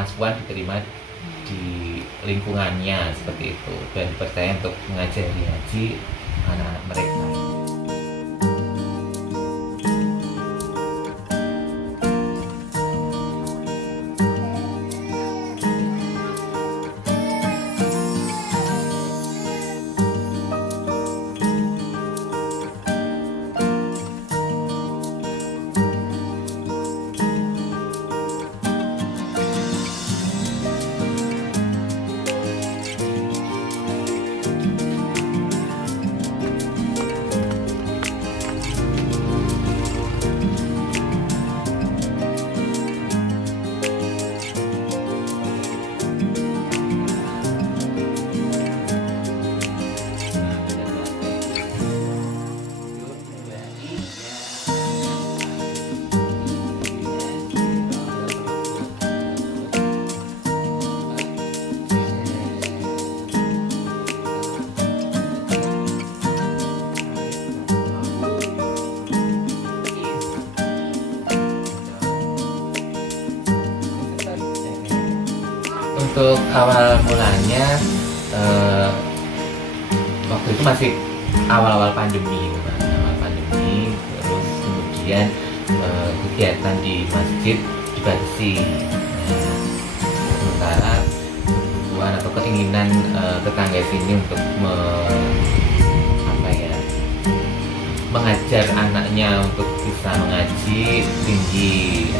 transpuan diterima di lingkungannya seperti itu, dan dipercaya untuk mengajari haji anak-anak mereka. Untuk awal mulanya waktu itu masih awal-awal pandemi, terus kemudian kegiatan di masjid dibatasi. Sementara kebutuhan atau keinginan tetangga sini untuk mengajar anaknya untuk bisa mengaji tinggi.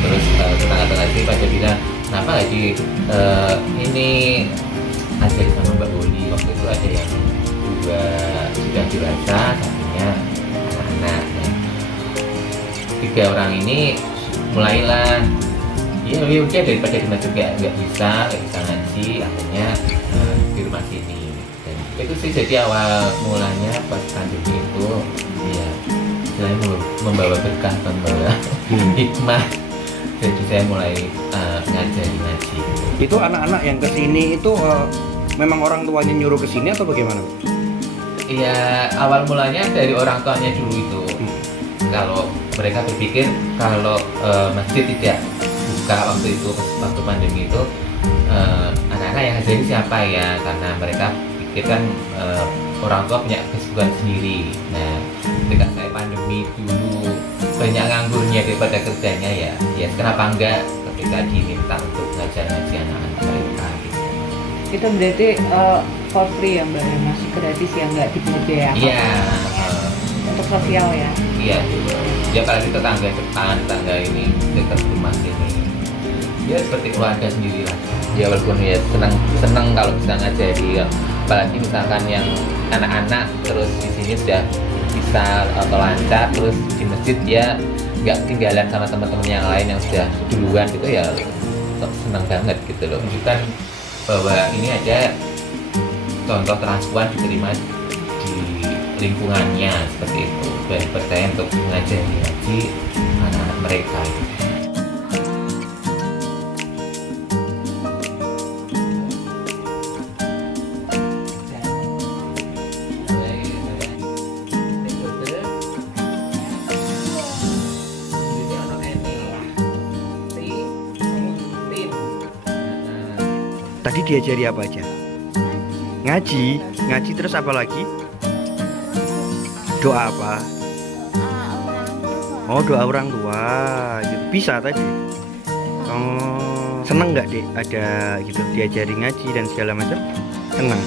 Terus tetangga-tetangga sini pada bilang, kenapa lagi ini ajar sama Mbak Boli. Waktu itu ada yang dua sudah dewasa, satunya anak-anak. Tiga orang ini mulailah, ya udah daripada di masjid nggak bisa ngaji, akhirnya di rumah sini. Dan itu sih jadi awal mulanya pas pandemi itu, ya selain membawa berkah, membawa hikmah. Jadi saya mulai ngajari ngaji. Itu anak-anak yang kesini itu memang orang tuanya nyuruh kesini atau bagaimana? Iya, awal mulanya dari orang tuanya dulu itu. Kalau mereka berpikir kalau masjid tidak buka waktu itu, waktu pandemi itu, anak-anak yang ngajarin siapa ya? Karena mereka pikir kan orang tua punya kesibukan sendiri. Nah, ketika saya pandemi dulu banyak nganggurnya daripada kerjanya, ya kenapa enggak ketika diminta untuk ngaji anak-anak mereka gitu. Itu berarti for free ya Mbak, masih gratis ya, nggak dibayar? Iya. Untuk sosial ya? Iya. Ya apalagi tetangga depan, tetangga ini dekat rumah sini. Ya seperti keluarga sendiri lah. Ya walaupun ya senang kalau bisa ngajari, apalagi misalkan yang anak-anak terus di sini sudah bisa atau lancar, terus di masjid ya nggak ketinggalan sama teman-teman yang lain yang sudah duluan gitu, ya senang banget gitu loh. Menunjukkan bahwa ini ada contoh transpuan diterima di lingkungannya seperti itu, dan dipercaya untuk mengajari haji anak-anak mereka. Tadi diajari apa aja? Ngaji terus apa lagi? Doa apa? Oh, doa orang tua. Bisa tadi. Oh, seneng nggak dek ada gitu diajari ngaji dan segala macam? Seneng.